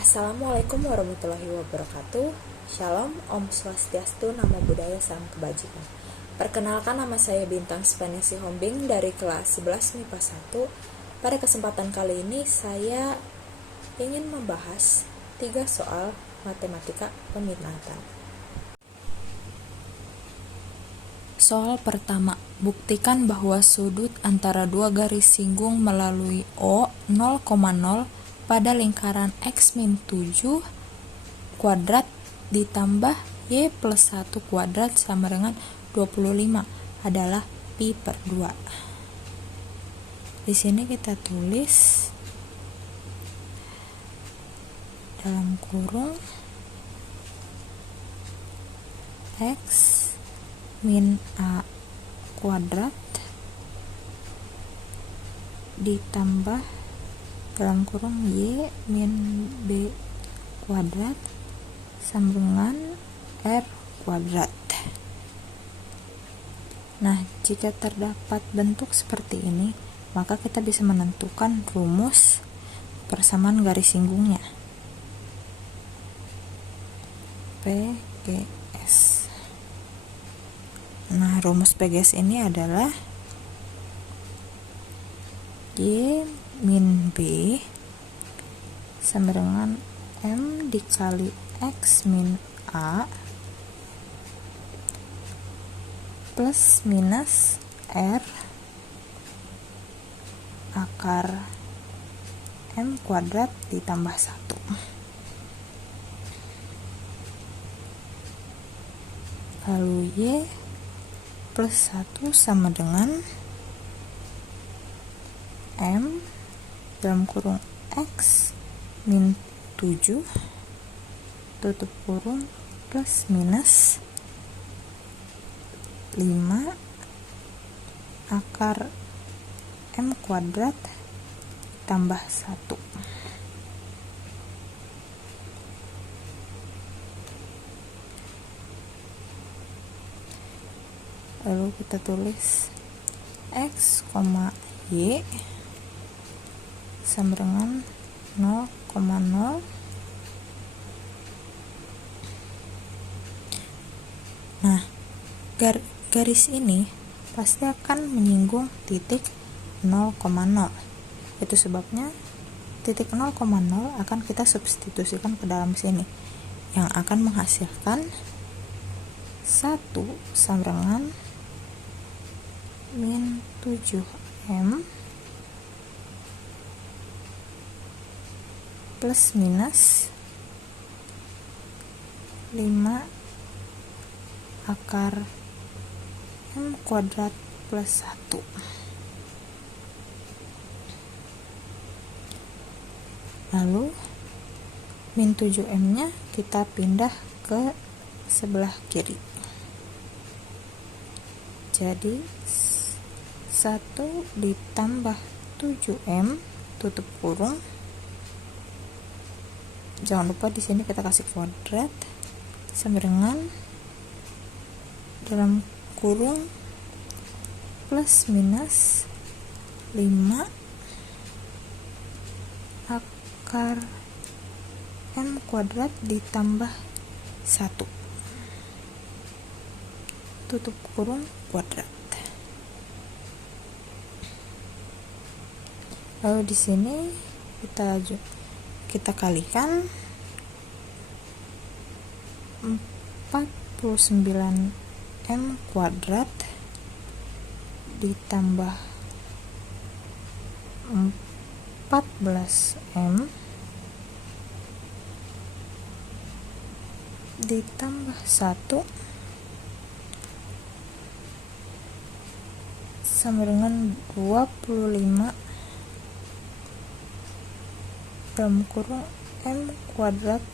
Assalamualaikum warahmatullahi wabarakatuh. Shalom, Om Swastiastu, Namo Buddhaya, Salam Kebajikan. Perkenalkan, nama saya Bintang Spanesi Hombing dari kelas 11 MIPA 1. Pada kesempatan kali ini saya ingin membahas 3 soal matematika peminatan. Soal pertama, buktikan bahwa sudut antara dua garis singgung melalui O 0,0 pada lingkaran X min 7 kuadrat ditambah Y plus 1 kuadrat sama dengan 25 adalah pi per 2. Di sini kita tulis dalam kurung X min A kuadrat ditambah dalam kurung Y min B kuadrat sama dengan R kuadrat. Nah, jika terdapat bentuk seperti ini, maka kita bisa menentukan rumus persamaan garis singgungnya. PGS. Nah, rumus PGS ini adalah Y min B sama dengan M dikali X min A plus minus R akar M kuadrat ditambah 1. Lalu Y plus 1 sama dengan M dalam kurung X min 7 tutup kurung plus minus 5 akar M kuadrat tambah 1. Lalu kita tulis X, Y sama dengan 0,0 Nah, garis ini pasti akan menyinggung titik 0,0. Itu sebabnya titik 0,0 akan kita substitusikan ke dalam sini, yang akan menghasilkan 1 sama dengan min 7M plus minus 5 akar M kuadrat plus 1. Lalu min 7M nya kita pindah ke sebelah kiri. Jadi 1 ditambah 7M tutup kurung, jangan lupa di sini kita kasih kuadrat, sama dengan dalam kurung plus minus 5 akar M kuadrat ditambah 1 tutup kurung kuadrat. Lalu di sini kita kalikan 49M kuadrat ditambah 14M ditambah 1 sama dengan 25 dalam kurung M kuadrat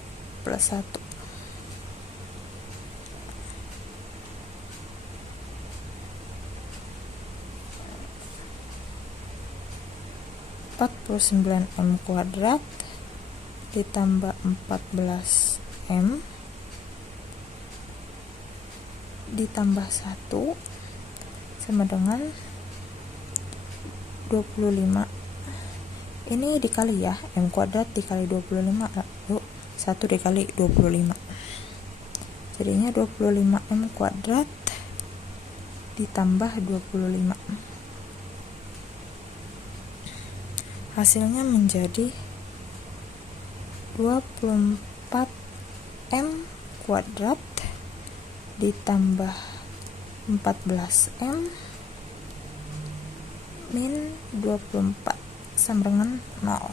plus 1. M kuadrat ditambah 14M ditambah 1 sama dengan 25 Ini dikali ya, M kuadrat dikali 25, lalu 1 dikali 25. Jadinya 25M kuadrat ditambah 25. Hasilnya menjadi 24M kuadrat ditambah 14M min 24 sama dengan 0.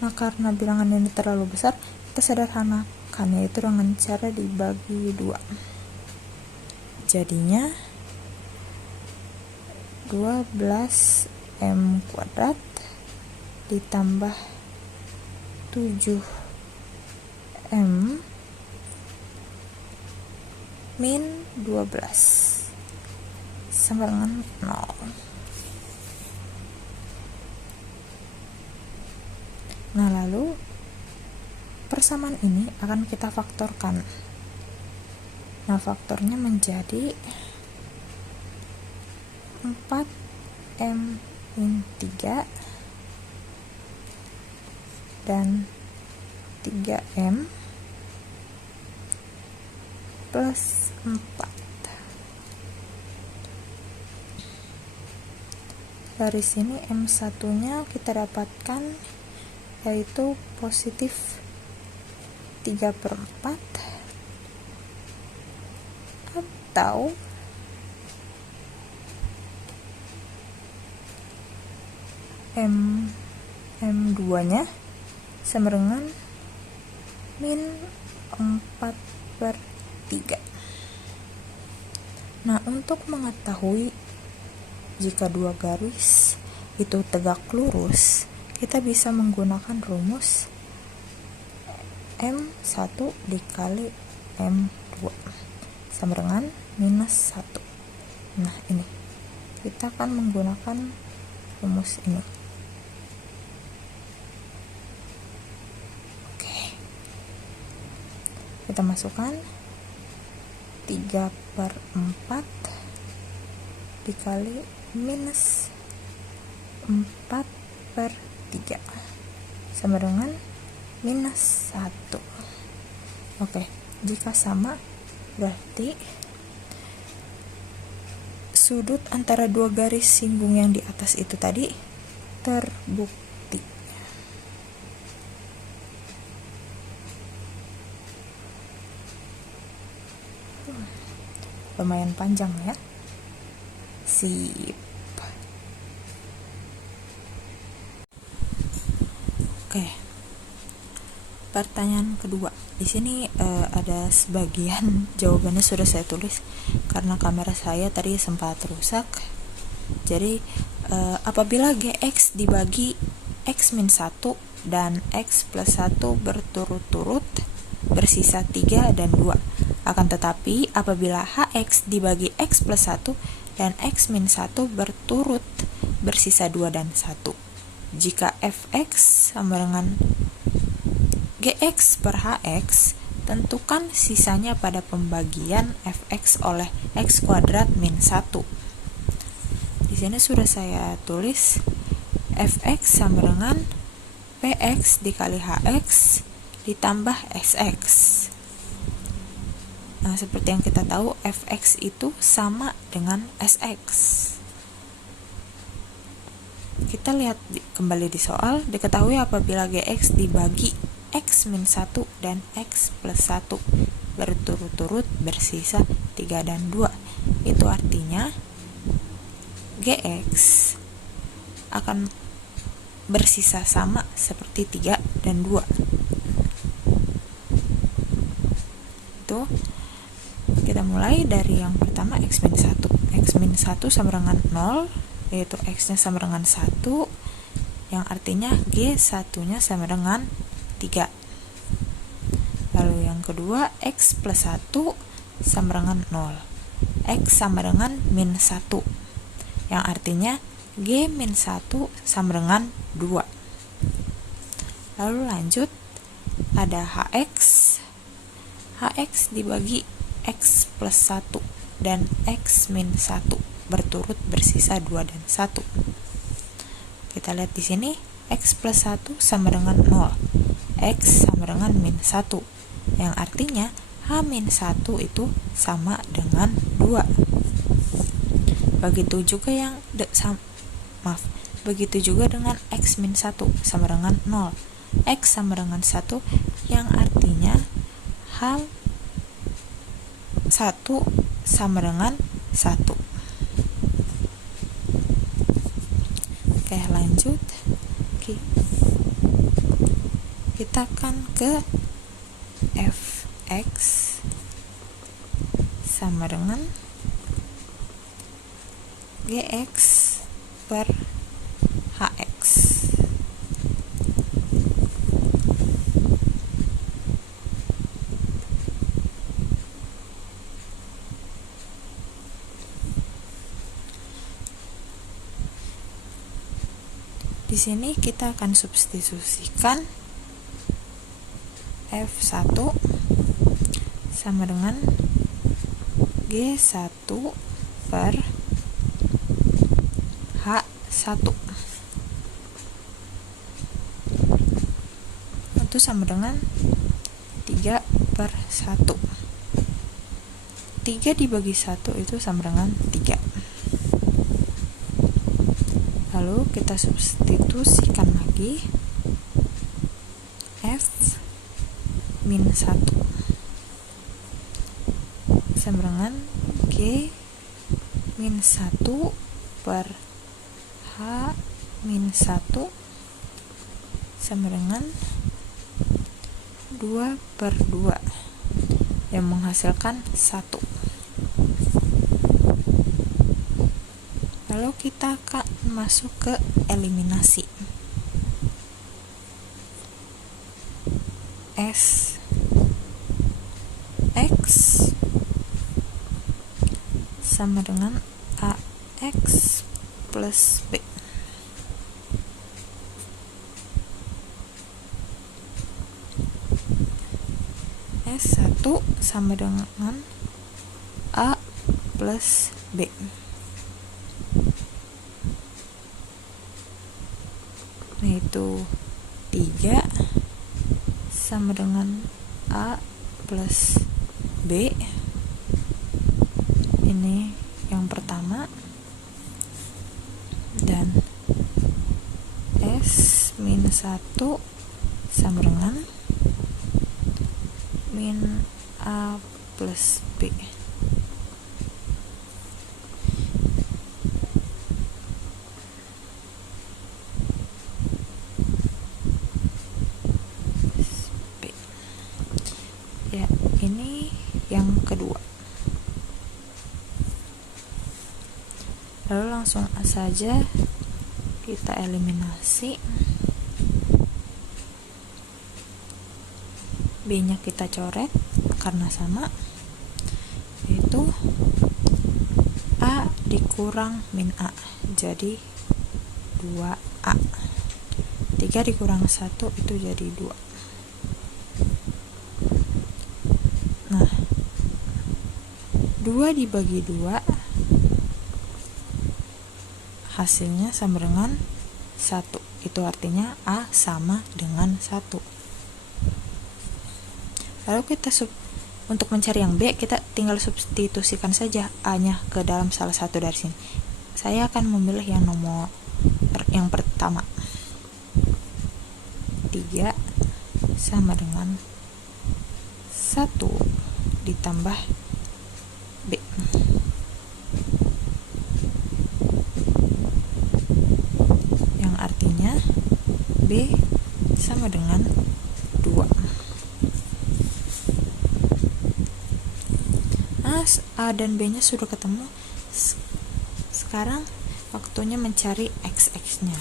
Nah, karena bilangan ini terlalu besar, kita sederhanakan, yaitu dengan cara dibagi 2. Jadinya 12M kuadrat ditambah 7M min 12 sama dengan 0. Nah, lalu persamaan ini akan kita faktorkan. Nah, faktornya menjadi 4M min 3 dan 3M plus 4. Dari sini M1 nya kita dapatkan yaitu positif 3/4 atau M2 nya sama dengan min 4/3. Nah, untuk mengetahui jika dua garis itu tegak lurus, kita bisa menggunakan rumus M1 dikali M2 sama dengan minus 1. Nah, ini kita akan menggunakan rumus ini. Oke, kita masukkan 3/4 dikali minus 4/3 sama dengan minus 1. Oke, jika sama berarti sudut antara dua garis singgung yang di atas itu tadi terbukti. Lumayan panjang ya. Sip. Oke. Pertanyaan kedua. Di sini ada sebagian jawabannya sudah saya tulis karena kamera saya tadi sempat rusak. Jadi apabila Gx dibagi X min 1 dan X plus 1 berturut-turut bersisa 3 dan 2. Akan tetapi apabila Hx dibagi X plus 1 dan X min 1 berturut bersisa 2 dan 1. Jika Fx sama dengan Gx per Hx, tentukan sisanya pada pembagian Fx oleh X kuadrat min 1. Di sini sudah saya tulis Fx sama dengan Px dikali Hx ditambah Sx. Nah, seperti yang kita tahu, Fx itu sama dengan Sx. Kita lihat kembali di soal, diketahui apabila Gx dibagi X min 1 dan X plus 1 berturut-turut bersisa 3 dan 2. Itu artinya Gx akan bersisa sama seperti 3 dan 2. Itu kita mulai dari yang pertama X min 1. X min 1 sama dengan 0, yaitu X nya sama dengan 1, yang artinya G1 nya sama dengan 3. Lalu yang kedua X plus 1 sama dengan 0, X sama dengan min 1, yang artinya G min 1 sama dengan 2. Lalu lanjut ada Hx. Hx dibagi X plus 1 dan X min 1 berturut bersisa 2 dan 1. Kita lihat di sini, X plus 1 sama dengan 0. X sama dengan min 1. Yang artinya H-1 itu sama dengan 2. Begitu juga begitu juga dengan X-1 sama dengan 0. X sama dengan 1 yang artinya H1 sama dengan 1. Oke, lanjut. Kita akan ke Fx sama dengan Gx per Hx. Di sini kita akan substitusikan F1 sama dengan G1 per H1. Itu sama dengan 3 per 1. 3 dibagi 1 itu sama dengan 3. Lalu kita substitusikan lagi F min 1 sama dengan G min 1 per H min 1 sama dengan 2 per 2 yang menghasilkan 1. Lalu kita akan masuk ke eliminasi. S X sama dengan AX plus B. S1 sama dengan A plus B. Yaitu 3 sama dengan A plus B. Ini yang pertama. Dan S min 1 sama dengan min A plus B. Ya, ini yang kedua. Lalu langsung saja kita eliminasi. B-nya kita coret karena sama, yaitu A dikurang min A, jadi 2A. 3 dikurang 1 itu jadi 2. Nah, 2 dibagi 2 hasilnya sama dengan 1. Itu artinya A sama dengan 1. Lalu kita untuk mencari yang B, kita tinggal substitusikan saja A-nya ke dalam salah satu dari sini. Saya akan memilih yang nomor yang pertama. 3 sama dengan 1 ditambah B. Yang artinya B sama dengan 2. Nah, A dan B nya sudah ketemu. Sekarang waktunya mencari XX-nya.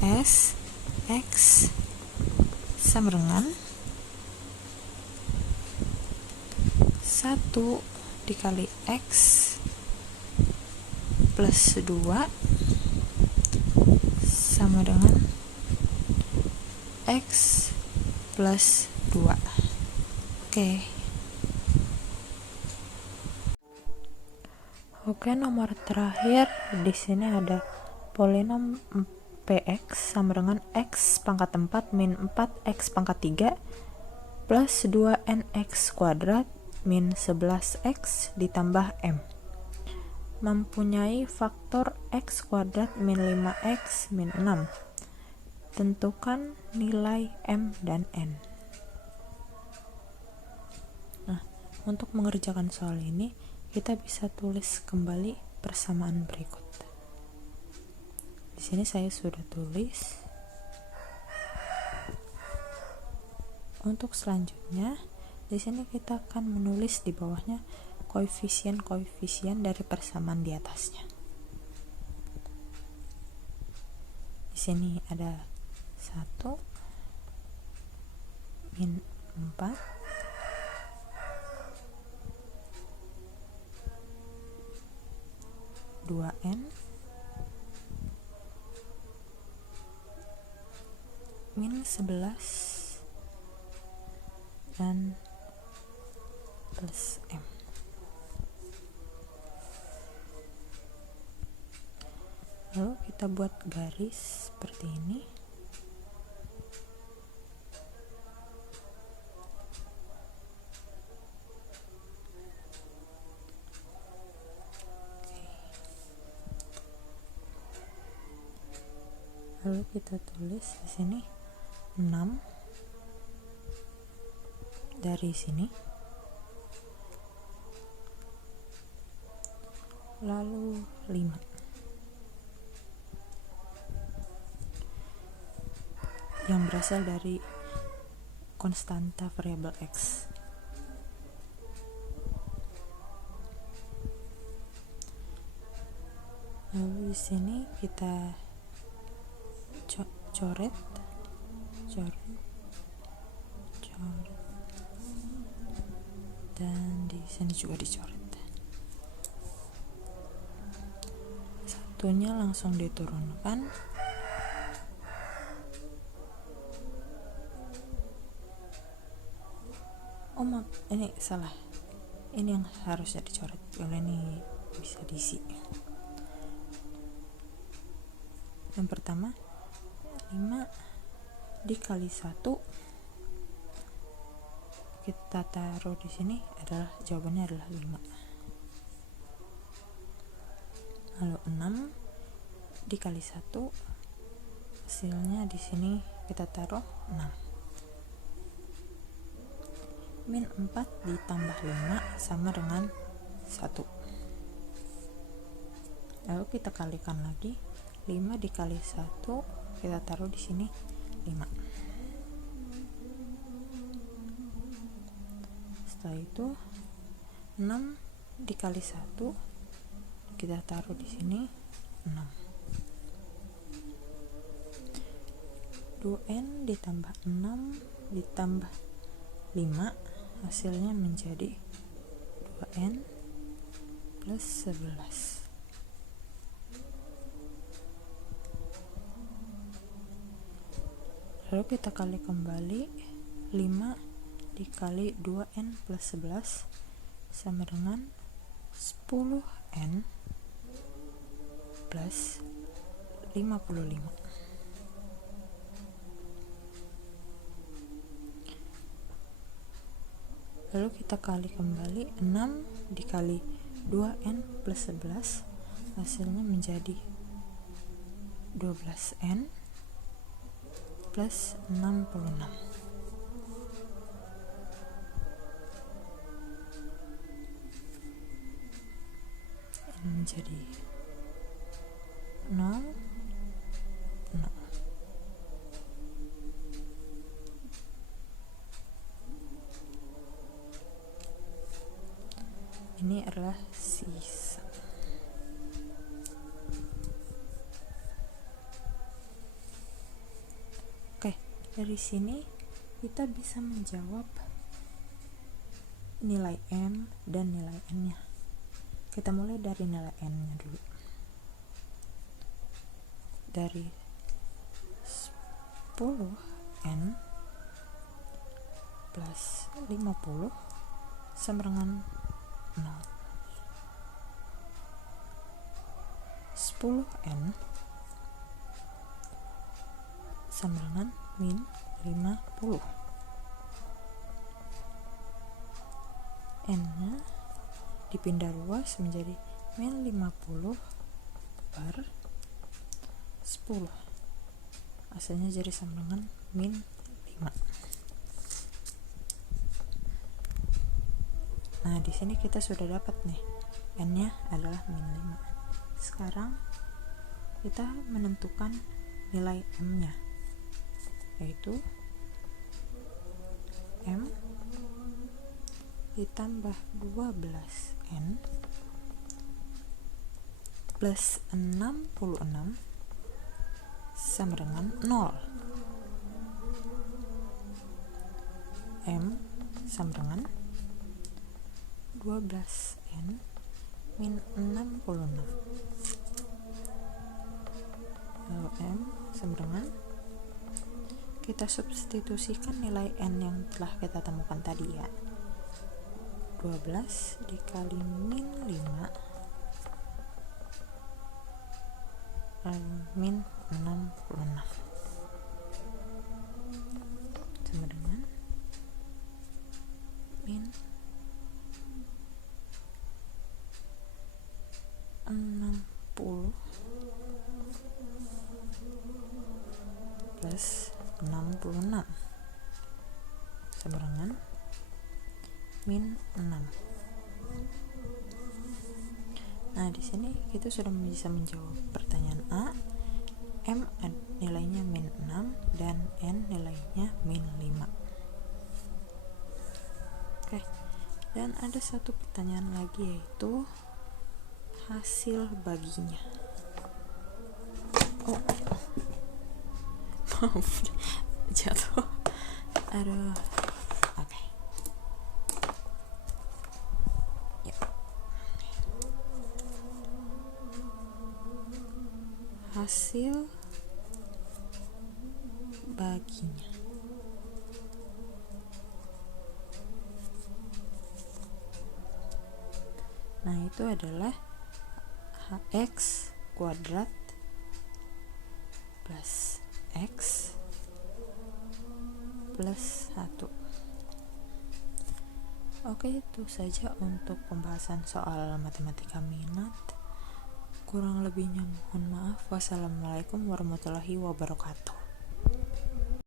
S X sama dengan 1 dikali X plus 2 sama dengan X plus 2. Oke. Oke, nomor terakhir di sini ada polinom px sama dengan x pangkat 4 min 4x pangkat 3 plus 2nx kuadrat min 11x ditambah m, mempunyai faktor x kuadrat min 5x min 6. Tentukan nilai m dan n. Nah, untuk mengerjakan soal ini kita bisa tulis kembali persamaan berikut. Di sini saya sudah tulis. Untuk selanjutnya, di sini kita akan menulis di bawahnya koefisien-koefisien dari persamaan di atasnya. Di sini ada 1 min 4 2n min 11 dan plus m. Lalu kita buat garis seperti ini. Lalu kita tulis di sini 6 dari sini, lalu 5 yang berasal dari konstanta variabel x. Lalu di sini kita coret, dan di sini juga dicoret. Satunya langsung diturunkan. Oh maaf, ini salah. Ini yang harusnya dicoret. Kalau ini bisa diisi. Yang pertama 5 dikali 1 kita taruh di sini adalah jawabannya adalah 5. Lalu 6 dikali 1 hasilnya di sini kita taruh 6. Min 4 ditambah 5 sama dengan 1. Lalu kita kalikan lagi, 5 dikali 1 kita taruh di sini 5. Setelah itu 6 dikali 1 kita taruh di sini 6. 2n ditambah 6 ditambah 5 hasilnya menjadi 2n plus 11. Lalu kita kali kembali, 5 dikali 2n plus 11 sama dengan 10n plus 55. Lalu kita kali kembali, 6 dikali 2n plus 11 hasilnya menjadi 12n plus 66. Ini menjadi 0, 0. Ini adalah sisa. Oke, dari sini kita bisa menjawab nilai M dan nilai N-nya. Kita mulai dari nilai N-nya dulu. Dari 10N plus 50 sama dengan 0. 10n sama dengan min 50. N-nya dipindah luas menjadi min 50 per 10. Hasilnya jadi sama dengan min 5. Nah, di sini kita sudah dapat nih, N-nya adalah min 5. Sekarang kita menentukan nilai M-nya, yaitu M ditambah 12N plus 66 sama dengan 0. M sama dengan 12N min 66. Lalu M sama dengan, kita substitusikan nilai N yang telah kita temukan tadi ya, 12 dikali min 5 min 66 sama dengan min 60 plus 66 sama dengan min 6. Nah, di sini kita sudah bisa menjawab pertanyaan A. M nilainya min 6 dan N nilainya min 5. Oke. Dan ada satu pertanyaan lagi, yaitu hasil baginya. Maaf, jatuh. Aduh. Oke. Yuk. Hasil baginya. Nah, itu adalah x kuadrat plus x plus 1. Oke, itu saja untuk pembahasan soal matematika minat. Kurang lebihnya mohon maaf. Wassalamualaikum warahmatullahi wabarakatuh.